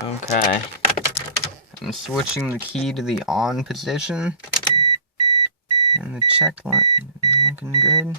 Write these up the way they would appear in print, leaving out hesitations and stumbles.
Okay. I'm switching the key to the on position. And the check line looking good.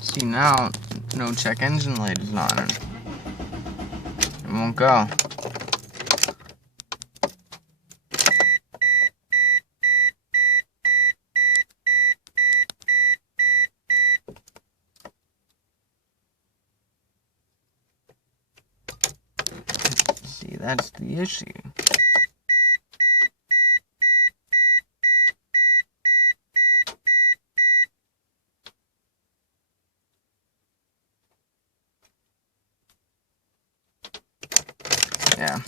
See now, no check engine light is on it. It won't go. See, that's the issue. Yeah.